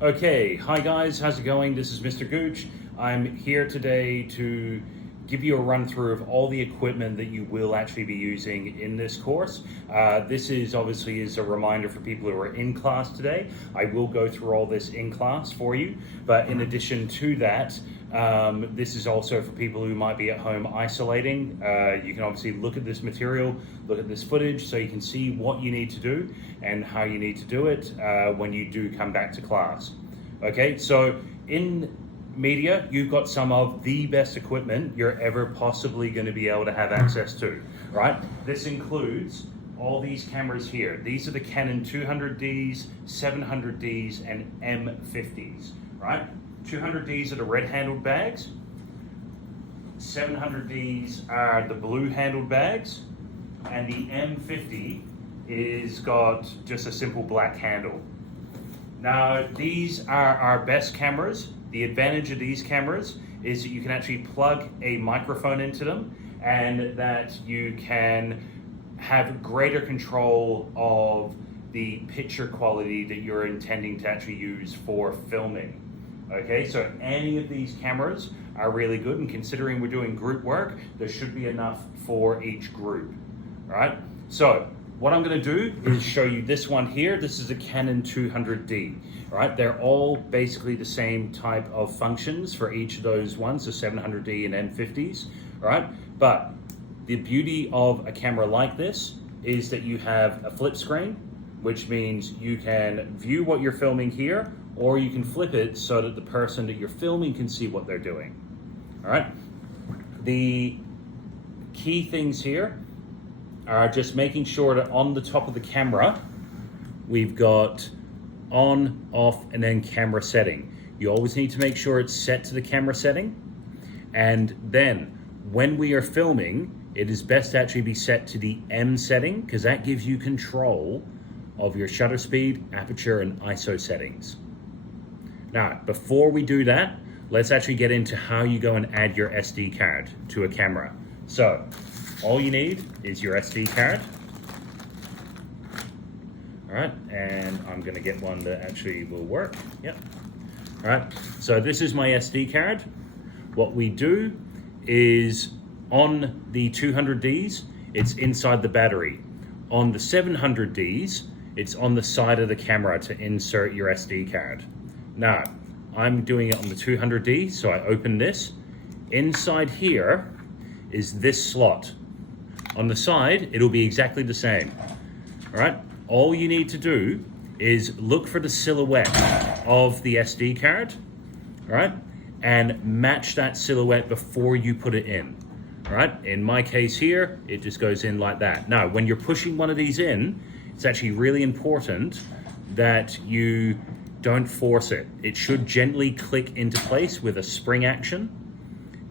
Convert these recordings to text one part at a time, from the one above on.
Okay, hi guys, how's it going? This is Mr. Gooch. I'm here today to give you a run through of all the equipment that you will actually be using in this course. This is obviously a reminder for people who are in class today. I will go through all this in class for you, but in addition to that, this is also for people who might be at home isolating. You can obviously look at this material, look at this footage, so you can see what you need to do and how you need to do it when you do come back to class. Okay, so in media, you've got some of the best equipment you're ever possibly going to be able to have access to, right? This includes all these cameras here. These are the Canon 200Ds, 700Ds, and M50s, right? 200Ds are the red-handled bags. 700Ds are the blue-handled bags. And the M50 is got just a simple black handle. Now, these are our best cameras. The advantage of these cameras is that you can actually plug a microphone into them and that you can have greater control of the picture quality that you're intending to actually use for filming. Okay, so any of these cameras are really good, and considering we're doing group work, there should be enough for each group, right? So what I'm going to do is show you this one here. This is a Canon 200D, right? They're all basically the same type of functions for each of those ones, the 700D and M50s, right? But the beauty of a camera like this is that you have a flip screen, which means you can view what you're filming here, or you can flip it so that the person that you're filming can see what they're doing, all right? The key things here are just making sure that on the top of the camera, we've got on, off, and then camera setting. You always need to make sure it's set to the camera setting. And then when we are filming, it is best to actually be set to the M setting, because that gives you control of your shutter speed, aperture, and ISO settings. Now, before we do that, let's actually get into how you go and add your SD card to a camera. So, all you need is your SD card. All right, and I'm gonna get one that actually will work. Yep. All right, so this is my SD card. What we do is on the 200Ds, it's inside the battery. On the 700Ds, it's on the side of the camera to insert your SD card. Now, I'm doing it on the 200D, so I open this. Inside here is this slot. On the side, it'll be exactly the same, all right? All you need to do is look for the silhouette of the SD card, all right? And match that silhouette before you put it in, all right? In my case here, it just goes in like that. Now, when you're pushing one of these in, it's actually really important that you don't force it. It should gently click into place with a spring action.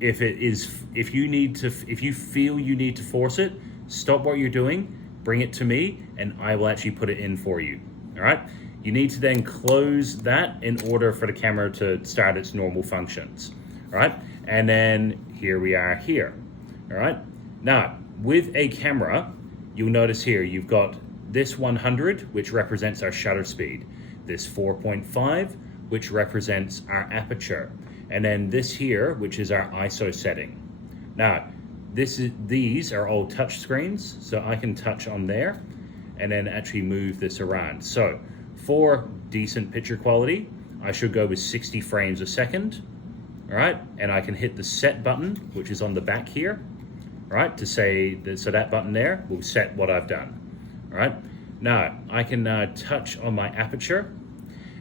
If you feel you need to force it, stop what you're doing, bring it to me, and I will actually put it in for you, all right? You need to then close that in order for the camera to start its normal functions, all right? And then here we are here, all right? Now, with a camera, you'll notice here, you've got this 100, which represents our shutter speed, this 4.5, which represents our aperture, and then this here, which is our ISO setting. Now, these are all touch screens, so I can touch on there and then actually move this around. So for decent picture quality, I should go with 60 frames a second, all right? And I can hit the set button, which is on the back here, all right, to say that, so that button there will set what I've done, all right? Now, I can touch on my aperture,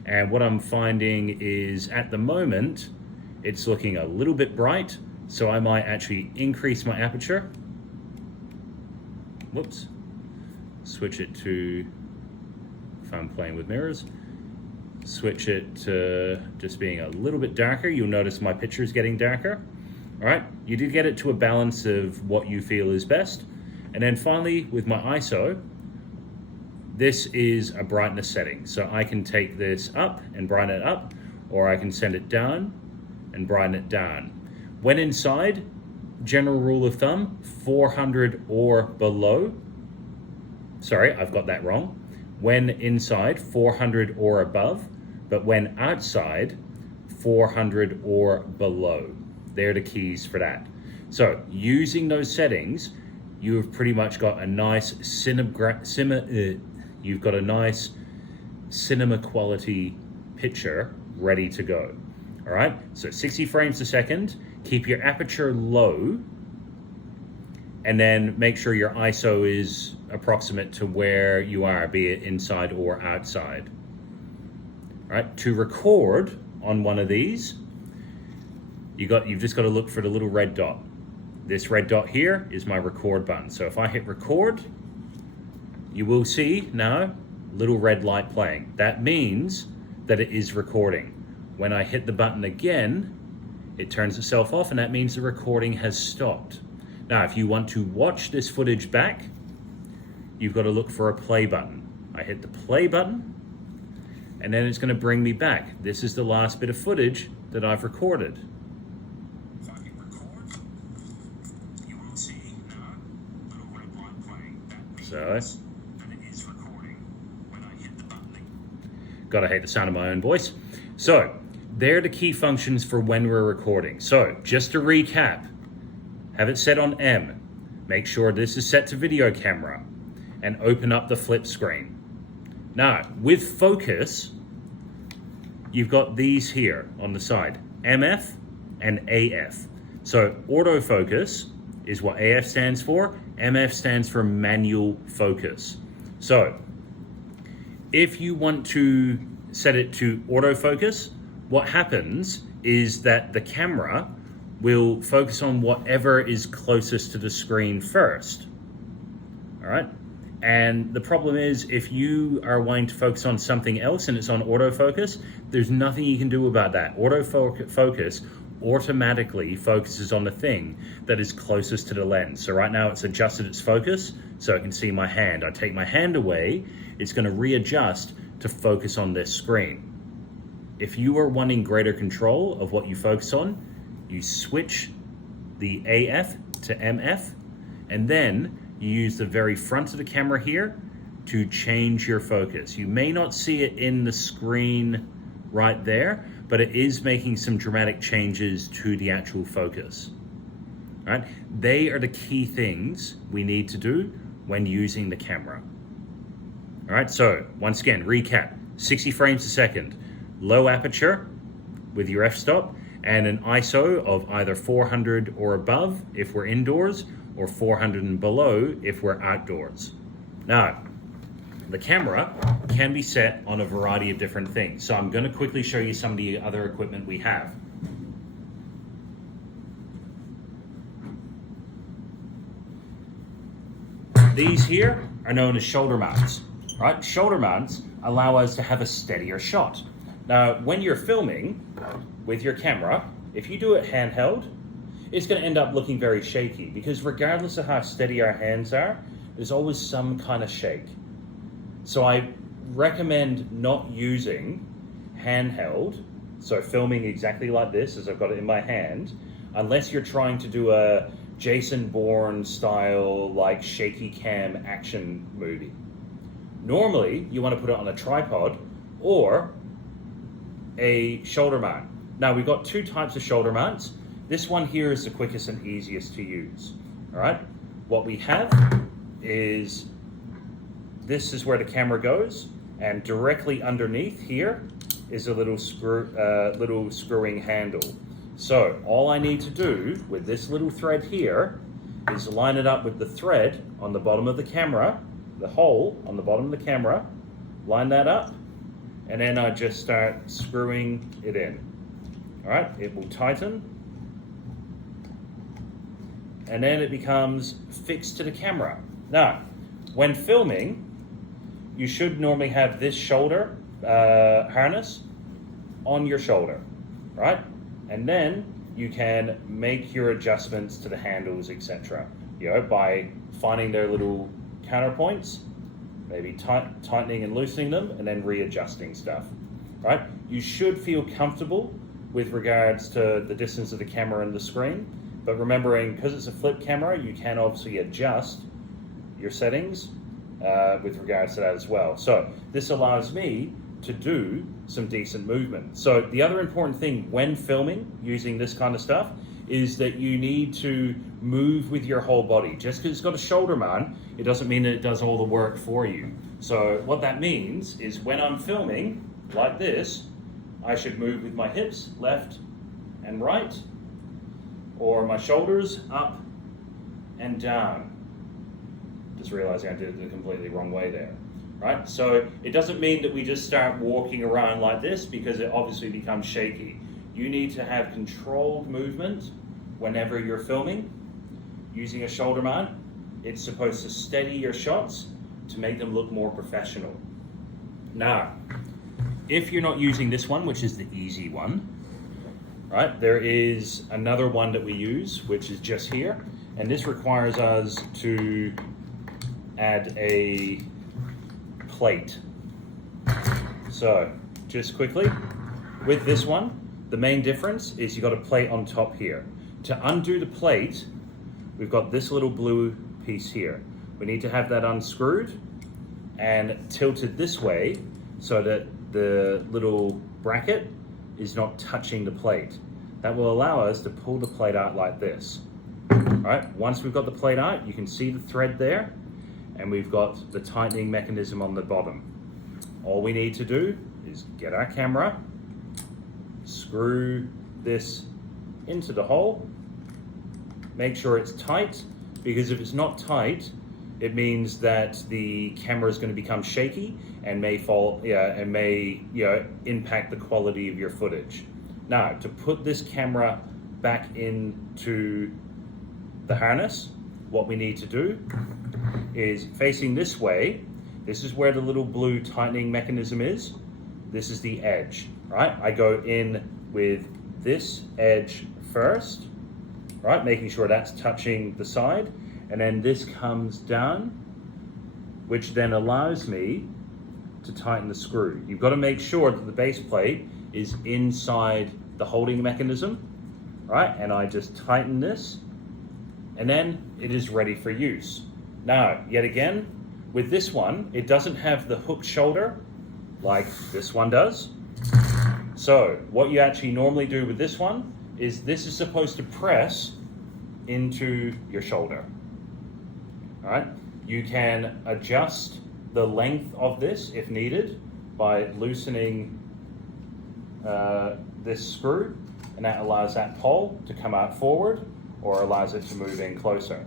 and what I'm finding is at the moment, it's looking a little bit bright, so I might actually increase my aperture. Whoops. Switch it to, if I'm playing with mirrors, switch it to just being a little bit darker. You'll notice my picture is getting darker. All right, you do get it to a balance of what you feel is best. And then finally, with my ISO, this is a brightness setting. So I can take this up and brighten it up, or I can send it down and brighten it down. When inside, general rule of thumb, 400 or below. Sorry, I've got that wrong. When inside, 400 or above but when outside, 400 or below. They're the keys for that. So using those settings, you have pretty much got a nice cinema quality picture ready to go. All right, so 60 frames a second, keep your aperture low, and then make sure your ISO is approximate to where you are, be it inside or outside. All right, to record on one of these, you've just got to look for the little red dot. This red dot here is my record button. So if I hit record, you will see now little red light playing. That means that it is recording. When I hit the button again, it turns itself off, and that means the recording has stopped. Now, if you want to watch this footage back, you've got to look for a play button. I hit the play button, and then it's going to bring me back. This is the last bit of footage that I've recorded. If I hit record, you will see now little red light playing. That means that it is recording when I hit the button. Gotta hate the sound of my own voice. So, they're the key functions for when we're recording. So, just to recap, have it set on M. Make sure this is set to video camera, and open up the flip screen. Now, with focus, you've got these here on the side, MF and AF. So autofocus is what AF stands for. MF stands for manual focus. So if you want to set it to autofocus, what happens is that the camera will focus on whatever is closest to the screen first. All right? And the problem is, if you are wanting to focus on something else and it's on autofocus, there's nothing you can do about that. Autofocus automatically focuses on the thing that is closest to the lens. So right now it's adjusted its focus so it can see my hand. I take my hand away, it's going to readjust to focus on this screen. If you are wanting greater control of what you focus on, you switch the AF to MF, and then you use the very front of the camera here to change your focus. You may not see it in the screen right there, but it is making some dramatic changes to the actual focus. All right? They are the key things we need to do when using the camera. All right, so once again, recap, 60 frames a second, low aperture with your f-stop, and an ISO of either 400 or above if we're indoors, or 400 and below if we're outdoors. Now, the camera can be set on a variety of different things. So I'm going to quickly show you some of the other equipment we have. These here are known as shoulder mounts, right? Shoulder mounts allow us to have a steadier shot. Now, when you're filming with your camera, if you do it handheld, it's going to end up looking very shaky, because regardless of how steady our hands are, there's always some kind of shake. So I recommend not using handheld, so filming exactly like this as I've got it in my hand, unless you're trying to do a Jason Bourne style, like shaky cam action movie. Normally, you want to put it on a tripod or a shoulder mount. Now, we've got two types of shoulder mounts. This one here is the quickest and easiest to use. All right, what we have is, this is where the camera goes, and directly underneath here is a little screwing handle. So all I need to do with this little thread here is line it up with the thread on the bottom of the camera, the hole on the bottom of the camera, line that up, and then I just start screwing it in. All right, it will tighten, and then it becomes fixed to the camera. Now, when filming, you should normally have this shoulder harness on your shoulder, right? And then you can make your adjustments to the handles, etc. You know, by finding their little counterpoints, maybe tightening and loosening them, and then readjusting stuff, right? You should feel comfortable with regards to the distance of the camera and the screen, but remembering, because it's a flip camera, you can obviously adjust your settings with regards to that as well. So this allows me to do some decent movement. So the other important thing when filming using this kind of stuff is that you need to move with your whole body. Just because it's got a shoulder mount, it doesn't mean that it does all the work for you. So what that means is when I'm filming like this, I should move with my hips left and right, or my shoulders up and down. Just realizing I did it the completely wrong way there, right? So it doesn't mean that we just start walking around like this, because it obviously becomes shaky. You need to have controlled movement whenever you're filming. Using a shoulder mount, it's supposed to steady your shots to make them look more professional. Now, if you're not using this one, which is the easy one, right, there is another one that we use, which is just here, and this requires us to add a plate. So, just quickly, with this one, the main difference is you got a plate on top here. To undo the plate, we've got this little blue piece here. We need to have that unscrewed and tilted this way so that the little bracket is not touching the plate. That will allow us to pull the plate out like this. All right, once we've got the plate out, you can see the thread there, and we've got the tightening mechanism on the bottom. All we need to do is get our camera, screw this into the hole, make sure it's tight, because if it's not tight, it means that the camera is going to become shaky and may fall, and may impact the quality of your footage. Now, to put this camera back into the harness, what we need to do is facing this way. This is where the little blue tightening mechanism is. This is the edge, right? I go in with this edge first, right? Making sure that's touching the side. And then this comes down, which then allows me to tighten the screw. You've got to make sure that the base plate is inside the holding mechanism, right? And I just tighten this, and then it is ready for use. Now, yet again, with this one, it doesn't have the hooked shoulder like this one does. So what you actually normally do with this one is this is supposed to press into your shoulder. All right, you can adjust the length of this if needed by loosening this screw, and that allows that pole to come out forward or allows it to move in closer.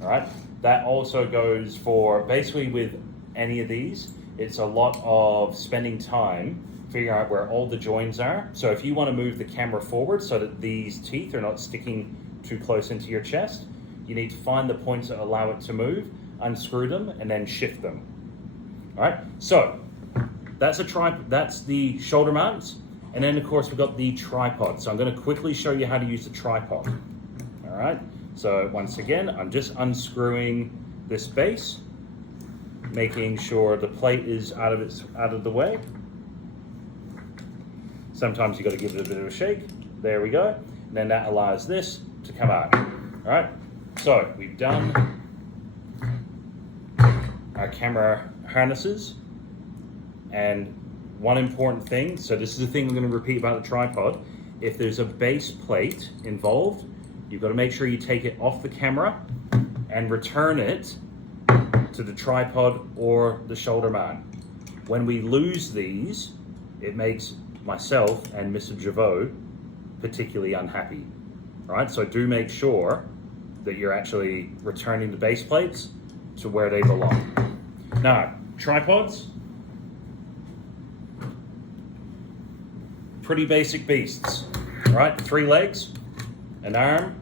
All right, that also goes for basically with any of these. It's a lot of spending time figuring out where all the joins are. So if you want to move the camera forward so that these teeth are not sticking too close into your chest, you need to find the points that allow it to move, unscrew them, and then shift them. All right, so that's the shoulder mounts. And then of course we've got the tripod. So I'm going to quickly show you how to use the tripod. All right, so once again, I'm just unscrewing this base, making sure the plate is out of the way. Sometimes you got to give it a bit of a shake. There we go. And then that allows this to come out. All right, so we've done our camera harnesses. And one important thing, so this is the thing I'm going to repeat about the tripod. If there's a base plate involved, you've got to make sure you take it off the camera and return it to the tripod or the shoulder mount. When we lose these, it makes myself and Mr. Javot particularly unhappy, right? So do make sure that you're actually returning the base plates to where they belong. Now, tripods, pretty basic beasts, right? 3 legs, an arm,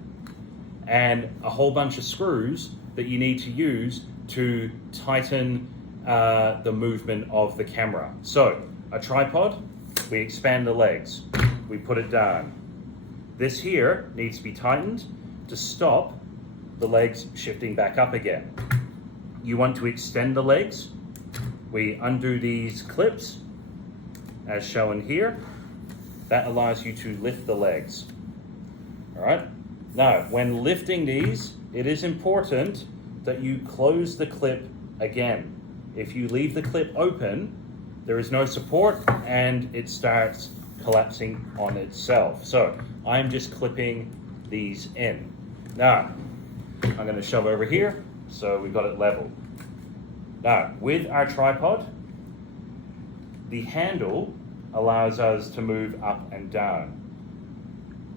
and a whole bunch of screws that you need to use to tighten the movement of the camera. So, a tripod, we expand the legs, we put it down. This here needs to be tightened to stop the legs shifting back up again. You want to extend the legs, we undo these clips, as shown here. That allows you to lift the legs. All right. Now, when lifting these, it is important that you close the clip again. If you leave the clip open, there is no support and it starts collapsing on itself. So I'm just clipping these in. Now, I'm going to shove over here so we've got it level. Now, with our tripod, the handle allows us to move up and down.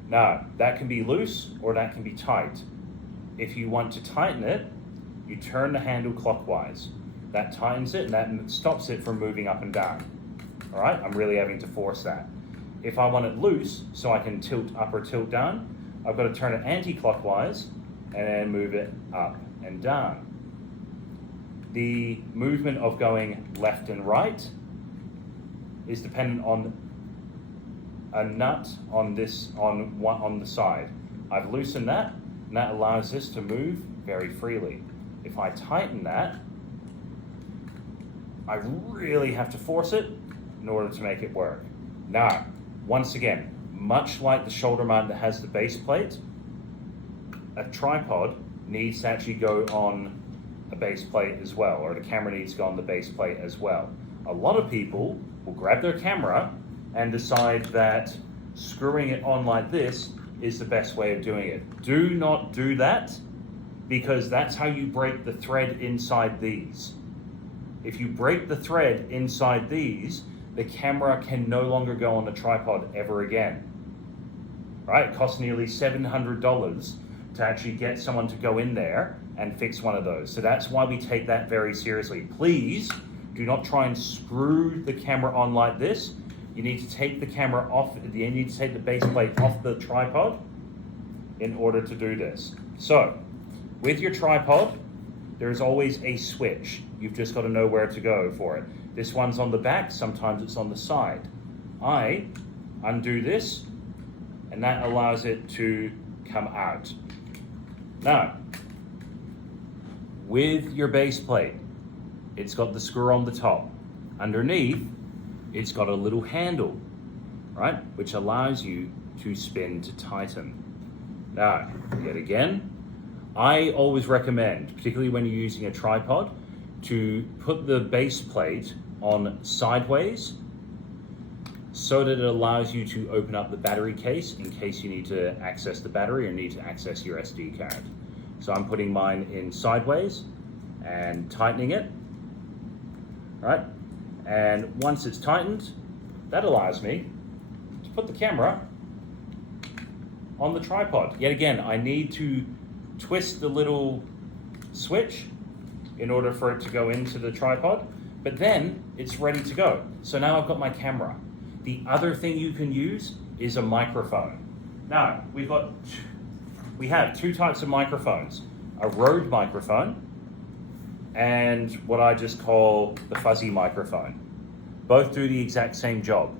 Now, that can be loose or that can be tight. If you want to tighten it, you turn the handle clockwise. That tightens it and that stops it from moving up and down. All right, I'm really having to force that. If I want it loose, so I can tilt up or tilt down, I've got to turn it anti-clockwise and then move it up and down. The movement of going left and right is dependent on a nut on the side. I've loosened that, and that allows this to move very freely. If I tighten that, I really have to force it in order to make it work. Now, once again, much like the shoulder mount that has the base plate, a tripod needs to actually go on a base plate as well, or the camera needs to go on the base plate as well. A lot of people will grab their camera and decide that screwing it on like this is the best way of doing it. Do not do that, because that's how you break the thread inside these. If you break the thread inside these, the camera can no longer go on the tripod ever again. Right? It costs nearly $700 to actually get someone to go in there and fix one of those. So that's why we take that very seriously. Please do not try and screw the camera on like this. You need to take the camera off, you need to take the base plate off the tripod in order to do this. So, with your tripod, there's always a switch. You've just got to know where to go for it. This one's on the back, sometimes it's on the side. I undo this, and that allows it to come out. Now, with your base plate, it's got the screw on the top. Underneath, it's got a little handle, right? Which allows you to spin to tighten. Now, yet again, I always recommend, particularly when you're using a tripod, to put the base plate on sideways so that it allows you to open up the battery case in case you need to access the battery or need to access your SD card. So I'm putting mine in sideways and tightening it, right? And once it's tightened, that allows me to put the camera on the tripod. Yet again, I need to twist the little switch in order for it to go into the tripod, but then it's ready to go. So now I've got my camera. The other thing you can use is a microphone. Now, we have two types of microphones, a Rode microphone and what I just call the fuzzy microphone. Both do the exact same job.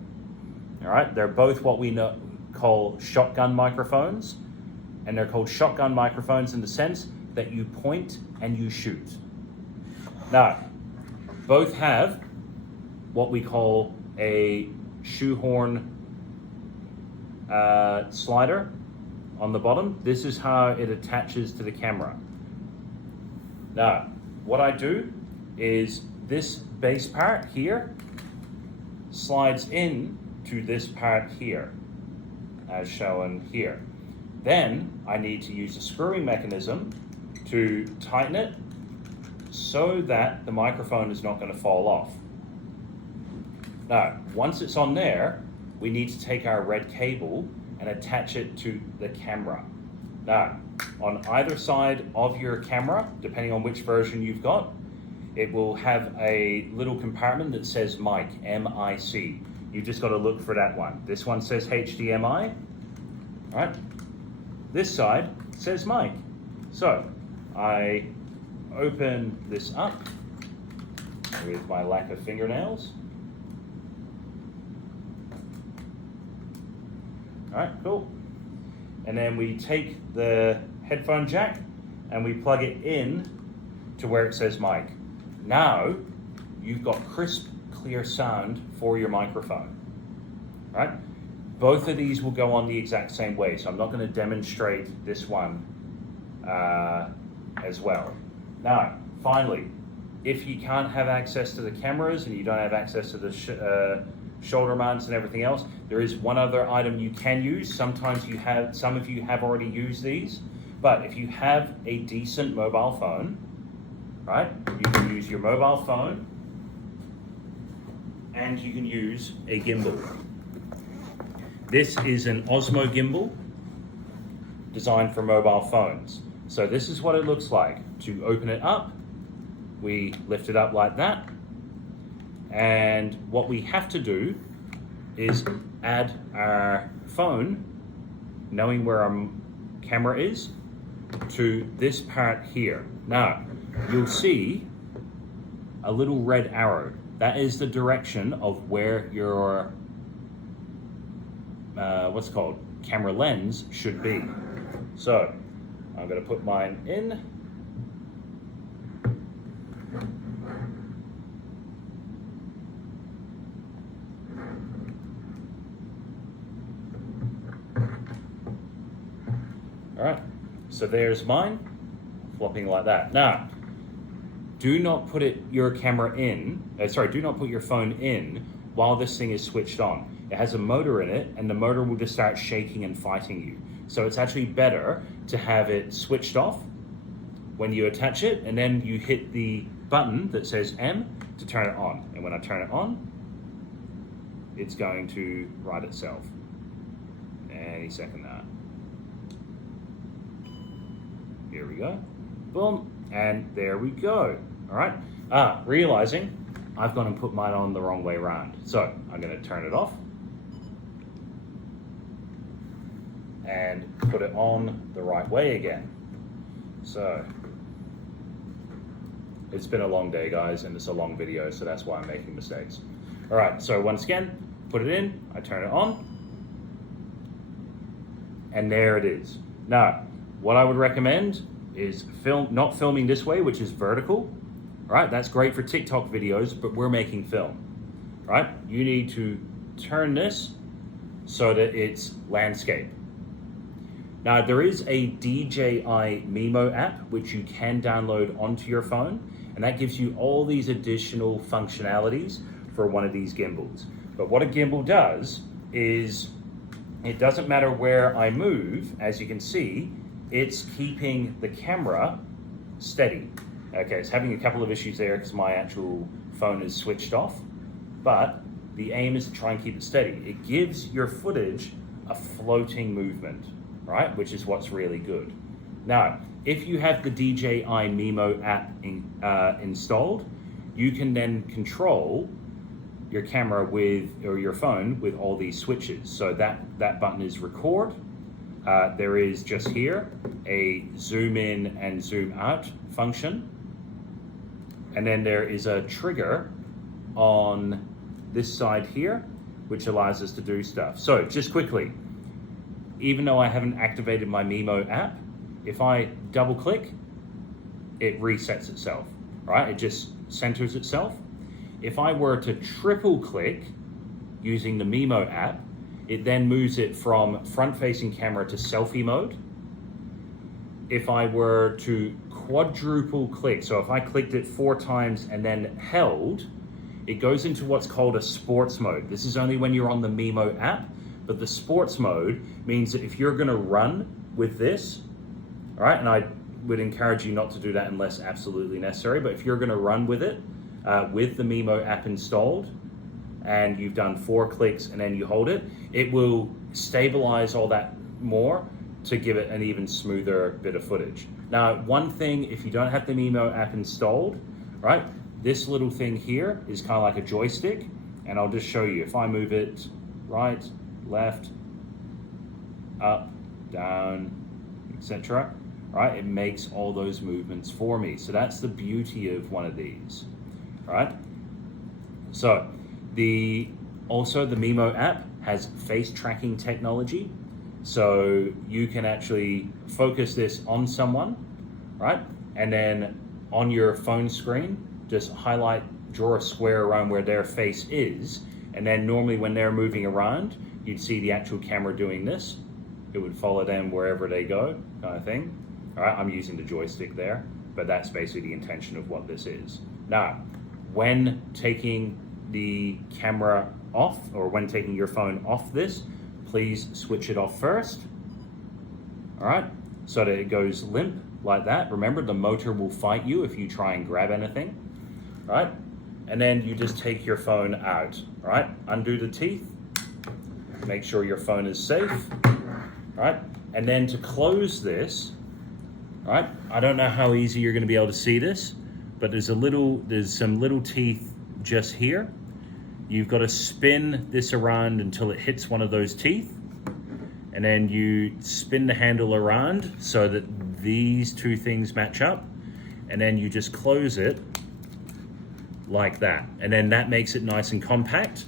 All right, they're both what we call shotgun microphones, and they're called shotgun microphones in the sense that you point and you shoot. Now, both have what we call a shoehorn slider on the bottom. This is how it attaches to the camera. Now, what I do is this base part here slides in to this part here, as shown here. Then I need to use a screwing mechanism to tighten it so that the microphone is not going to fall off. Now, once it's on there, we need to take our red cable and attach it to the camera. Now, on either side of your camera, depending on which version you've got, it will have a little compartment that says mic, M-I-C. You've just got to look for that one. This one says HDMI, all right? This side says mic. So, I open this up with my lack of fingernails. All right, cool. And then we take the headphone jack and we plug it in to where it says mic. Now, you've got crisp, clear sound for your microphone, right? Both of these will go on the exact same way, so I'm not going to demonstrate this one as well. Now, finally, if you can't have access to the cameras and you don't have access to the shoulder mounts and everything else, there is one other item you can use. Sometimes some of you have already used these, but if you have a decent mobile phone, right, you can use your mobile phone and you can use a gimbal. This is an Osmo Gimbal designed for mobile phones. So this is what it looks like. To open it up, we lift it up like that. And what we have to do is add our phone, knowing where our camera is, to this part here. Now, you'll see a little red arrow. That is the direction of where your what's called camera lens should be. So I'm going to put mine in. All right, so there's mine, flopping like that. Now, do not put your camera in, do not put your phone in while this thing is switched on. It has a motor in it, and the motor will just start shaking and fighting you. So it's actually better to have it switched off when you attach it, and then you hit the button that says M to turn it on. And when I turn it on, it's going to right itself. Any second now. Here we go. Boom. And there we go. All right. Realizing I've gone and put mine on the wrong way around. So I'm going to turn it off and put it on the right way again. So it's been a long day, guys, and it's a long video, so that's why I'm making mistakes. All right, so once again, put it in, I turn it on, and there it is. Now, what I would recommend is not filming this way, which is vertical, right? That's great for TikTok videos, but we're making film, right? You need to turn this so that it's landscape. Now, there is a Dji Memo app, which you can download onto your phone, and that gives you all these additional functionalities for one of these gimbals. But what a gimbal does is, it doesn't matter where I move, as you can see, it's keeping the camera steady. Okay, it's having a couple of issues there because my actual phone is switched off, but the aim is to try and keep it steady. It gives your footage a floating movement, right? Which is what's really good. Now, if you have the Dji Memo app installed, you can then control your camera or your phone with all these switches. So that button is record. There is just here a zoom in and zoom out function. And then there is a trigger on this side here, which allows us to do stuff. So just quickly, even though I haven't activated my Memo app, if I double click, it resets itself, right? It just centers itself. If I were to triple click using the Memo app, it then moves it from front-facing camera to selfie mode. If I were to quadruple click, so if I clicked it 4 times and then held, it goes into what's called a sports mode. This is only when you're on the Memo app, but the sports mode means that if you're gonna run with this, all right, and I would encourage you not to do that unless absolutely necessary, but if you're gonna run with it, with the Memo app installed, and you've done 4 clicks and then you hold it, it will stabilize all that more to give it an even smoother bit of footage. Now, one thing, if you don't have the Memo app installed, right, this little thing here is kind of like a joystick, and I'll just show you. If I move it right, left, up, down, etc., right, it makes all those movements for me. So that's the beauty of one of these, right? So also the Memo app has face tracking technology. So you can actually focus this on someone, right? And then on your phone screen, just draw a square around where their face is. And then normally when they're moving around, you'd see the actual camera doing this. It would follow them wherever they go, kind of thing. All right, I'm using the joystick there. but that's basically the intention of what this is. Now, when taking the camera off, or when taking your phone off this, please switch it off first. All right, so that it goes limp like that. Remember, the motor will fight you if you try and grab anything. All right, and then you just take your phone out. All right, undo the teeth, make sure your phone is safe. All right, and then to close this, all right, I don't know how easy you're going to be able to see this, but there's some little teeth just here. You've got to spin this around until it hits one of those teeth, and then you spin the handle around so that these two things match up, and then you just close it like that, and then that makes it nice and compact.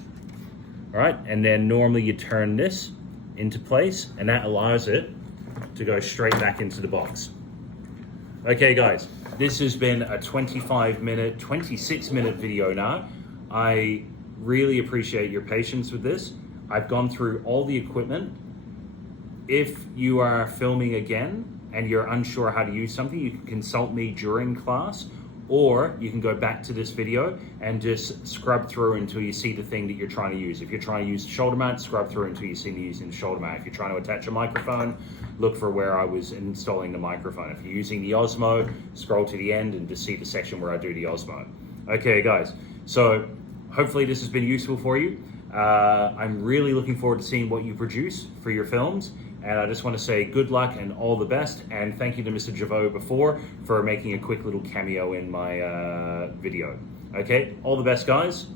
All right, and then normally you turn this into place, and that allows it to go straight back into the box. Okay guys, this has been a 26-minute video now. I really appreciate your patience with this. I've gone through all the equipment. If you are filming again and you're unsure how to use something, you can consult me during class, or you can go back to this video and just scrub through until you see the thing that you're trying to use. If you're trying to use the shoulder mount, scrub through until you see me using the shoulder mount. If you're trying to attach a microphone, look for where I was installing the microphone. If you're using the Osmo, scroll to the end and just see the section where I do the Osmo. Okay guys, so hopefully this has been useful for you. I'm really looking forward to seeing what you produce for your films. And I just want to say good luck and all the best. And thank you to Mr. Javot before for making a quick little cameo in my video. Okay, all the best guys.